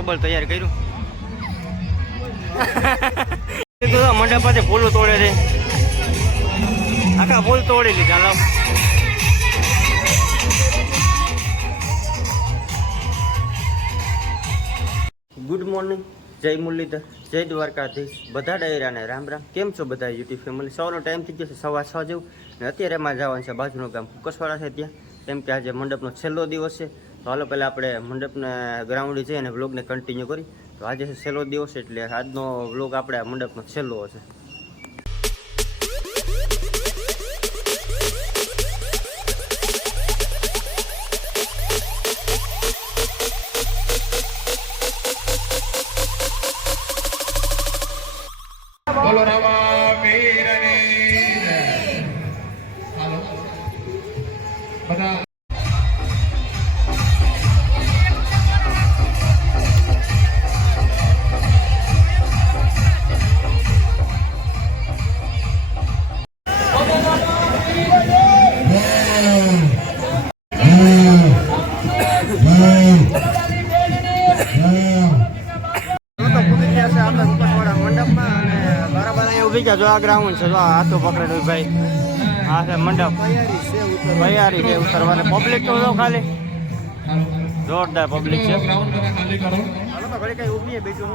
Rubber તૈયાર કર્યું. મંડપ પાસે ફૂલો તોડે છે. આખા ફૂલ તોડી લીધા લો ગુડ મોર્નિંગ જય મુરલીધર, જય દ્વારકાધીશ. બધા ડાયરાને રામ રામ. કેમ છો બધા યુટ્યુબ ફેમિલી સવારનો ટાઈમ થઈ ગયો છે સવા છ જેવું. ને અત્યારે એમાં જવાનું છે બાજુનું ગામ. કુકસવાળા છે ત્યાં. કેમ કે આજે મંડપનો છેલ્લો દિવસ છે. તો હાલો, પહેલાં આપણે મંડપને ગ્રાઉન્ડે છે અને વ્લોગને કન્ટિન્યુ કરી. તો આજે છેલ્લો દિવસ એટલે આજનો વ્લોગ આપણે આ મંડપનો છેલ્લો હશે ગયા જો આ ગ્રાઉન્ડ છે, જો આ હાથો પકડેલું ભાઈ. હા, છે, મંડપ. તૈયારી છે ઉતરવાની પબ્લિક તો ખાલી. જોરદાર પબ્લિક છે. ઘડી કઈ ઊભી બીજું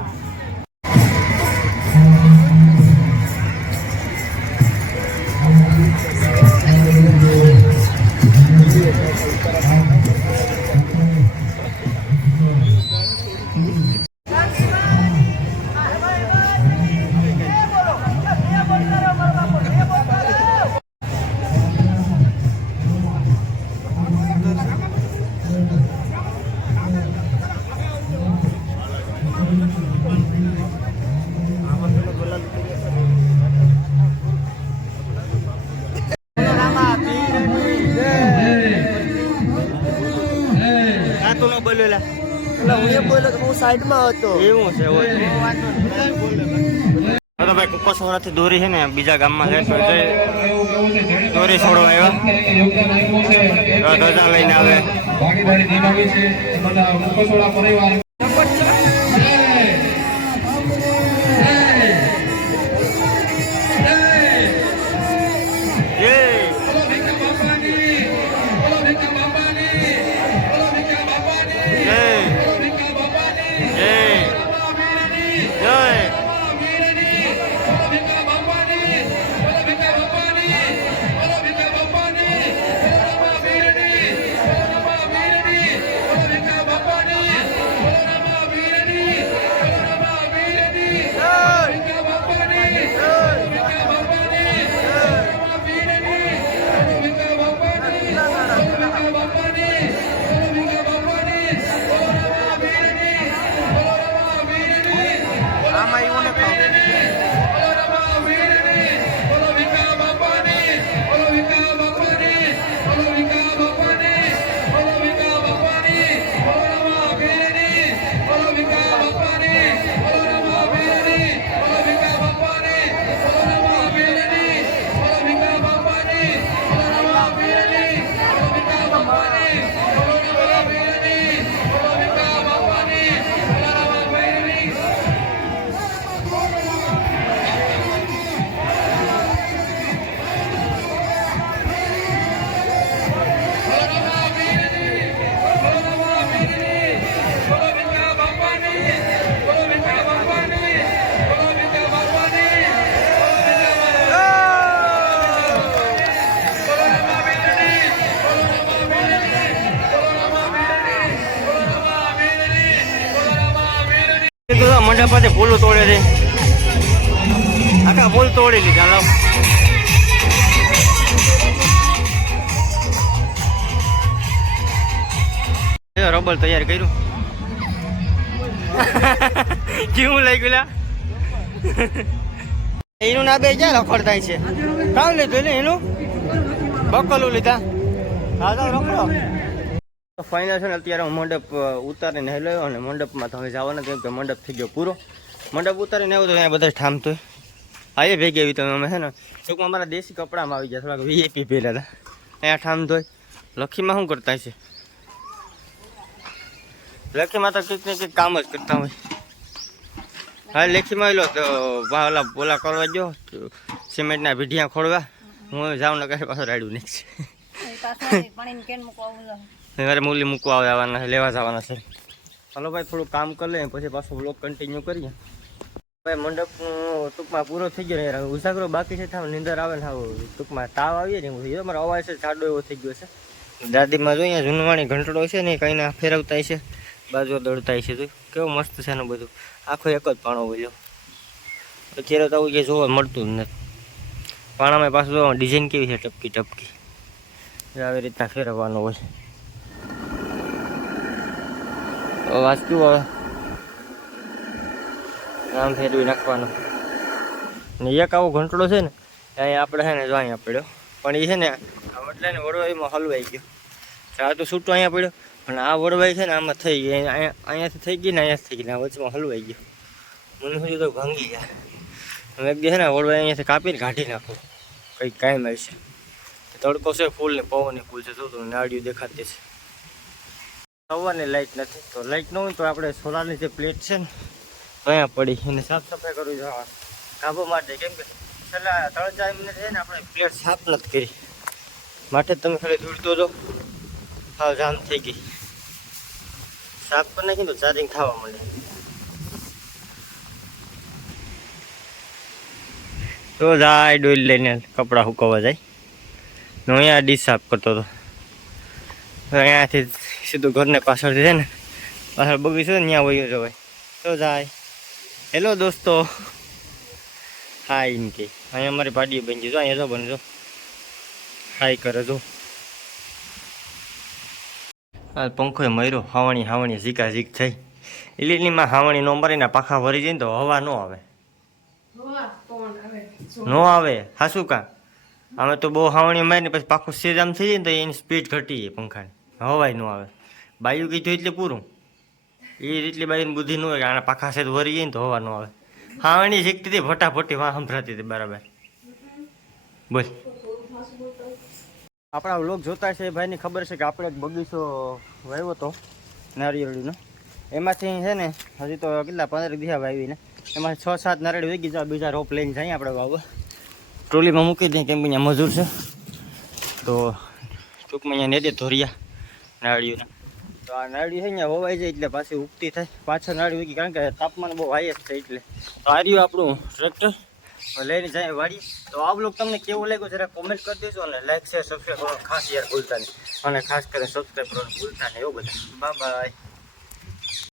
હું એમ બોલ્યો તો હું સાઈડમાં હતો. એવું છે તો ભાઈ કુકસવાડાથી દોરી છે ને બીજા ગામમાં જાય તો દોરી છોડો આવ્યા. ધજા લઈને આવે. એ મંડપ પાસે ફૂલો તોડે છે. આખા ફૂલ તોડી લીધા લો રબર તૈયાર કર્યું. કેવું લાગ્યું લા? એનું ના બે ક્યાં રખડ થાય છે? કામ લીધું ને એનું? બકલું લીધા. હા રખડો. ફાઇનલ છે ને, અત્યારે હું મંડપ ઉતારીને હેલો અને મંડપમાં તો હવે જવાના કેમ કે મંડપ થઈ ગયો પૂરો. મંડપ ઉતારીને આવ્યો તો અહીંયા બધા ઠામતો આવીએ ભેગી આવી તમે, અમે છે ને, ટૂંકમાં અમારા દેશી કપડામાં આવી ગયા, થોડાક વીઆઈપી પહેલા હતા. અહીંયા ઠામતો લખીમાં શું કરતા છે લખીમાં તો કંઈક ને કંઈક કામ જ કરતા હોય. હા, લખીમાં આવેલો તો ઓલા ઓલા કરવા જો સિમેન્ટના ભીઢિયા ખોડવા હું જાઉં ને કહે પાછું રાડ્યું નહીં મારે મૂલી મૂકવા આવે આવવાના છે, લેવા જવાના છે. ચાલો ભાઈ, થોડું કામ કરી લે પછી પાછો બ્લોક કન્ટિન્યુ કરીએ. ભાઈ, મંડપનું ટૂંકમાં પૂરો થઈ ગયો ને ઉજાગરો બાકી છે, થાવ, નીંદર આવે ને હાવ ટૂંકમાં તાવ આવીએ ને, એવું થઈ અવાજ છે, જાડો એવો થઈ ગયો છે. દાદીમાં જોઈએ, જૂનવાણી ઘંટડો છે ને, કંઈ ના ફેરવતા છે. બાજુ દોડતા છે તો કેવો મસ્ત છે એનું બધું. આખો એક જ પાણો બોલ્યો. અત્યારે તો આવું જે જોવા મળતું જ નથી. પાણામાં પાછું ડિઝાઇન કેવી છે, ટપકી ટપકી. આવી રીતના ફેરવવાનું હોય. વાંચતું આવે આમ ફેરવી નાખવાનું. ને એક આવો ઘંટડો છે ને અહીંયા આપણે છે ને જો અહીંયા પડ્યો. પણ એ છે ને આમ એટલે ને વડવાઈમાં હલવાઈ ગયો. આ તો છૂટો અહીંયા પડ્યો. પણ આ વડવાઈ છે ને, આમાં થઈ ગઈ. અહીંયા અહીંયાથી થઈ ગઈ ને, અહીંયાથી થઈ ગઈ આ વચમાં હલવાઈ ગયો. મને શું તો ભાંગી ગયા. એક દી છે ને વડવાઈ અહીંયાથી કાપીને કાઢી નાખો. કંઈક કાંઈ આવશે તડકો છે ફૂલ ને પવન ફૂલ છે. શું તમને નાળિયું દેખાતી છે. સવારની લાઇટ નથી. તો લાઇટ ન હોય તો આપણે સોલારની જે પ્લેટ છે ને, અહીંયા પડી. એને સાફ સફાઈ કરવી જવા કાબો માટે. કેમ કે છેલ્લા ત્રણ ચાર મિનિટ છે ને આપણે પ્લેટ સાફ નથી કરી. માટે તમે ખાલી દોડતો જો હા જામ થઈ ગઈ. સાફ કરી નાખી તો ચાર્જિંગ થવા મળે. તો જાય ડોલ લઈને કપડાં સુકવવા જાય. હું અહીંયા ડીશ સાફ કરતો હતો. અહીંયાથી સીધું ઘરને પાછળથી છે ને પાછળ બગીચો ને ત્યાં વયું જવાય. તો જાય. હેલો દોસ્તો. હાય એમ કે અહીંયા અમારી પાડીએ બની જો અહીંયા જો બનજો હાય કરે જો. આ પંખોએ મર્યો. હાવણી હાવણી ઝીકા ઝીક થઈ. ઇલીલીમાં હાવણી નો મરીને પાખા ભરી જાય ને તો હવા ન આવે. નો આવે. હાસું કા અમે તો બહુ હાવણી મારીને પછી પાખું સેજામ થઈ જાય ને તો એની સ્પીડ ઘટી જાય પંખાની. હવાય ન આવે. બાયું કીધું એટલે પૂરું. એ એટલી બાયુની બુદ્ધિ ન હોય કે આના પાખા સેજ વરી જાય ને તો હવા ન આવે. હાવણી શીખતી હતી, ફટાફટી વાહ સંભળાતી હતી બરાબર. બોલ. આપણા લોક જોતા છે, ભાઈની ખબર છે કે આપણે એક બગીચો વાવ્યો હતો, નારિયેળીનો. એમાંથી છે ને, હજી તો કેટલા, પંદર દિવસ વાવીને. એમાં છ સાત નારિયેળ વેગી જાય બીજા રોપ લઈને જઈએ આપણે વાવવા. ટ્રોલીમાં મૂકી દઈએ કેમ કે અહીંયા મજૂર છે. તો ટૂંકમાં અહીંયા નેદે ધોરિયા નાળીઓના તો આ નાળી છે અહીંયા હોવાઈ જાય એટલે પાછી ઉગતી થાય. પાછળ નાળી ઉગી કારણ કે તાપમાન બહુ હાઈ છે એટલે. તો આ રહ્યું આપણું ટ્રેક્ટર. લઈને જાય વાડી તો આ બ્લોગ તમને કેવું લાગ્યું જરા કોમેન્ટ કરી દેજો અને લાઈક શેર સબસ્ક્રાઈબ કરવાનું ખાસ યાર ભૂલતા નહીં. અને ખાસ કરીને સબસ્ક્રાઈબ કરવાનું ભૂલતા નહીં એવું બધા. Bye bye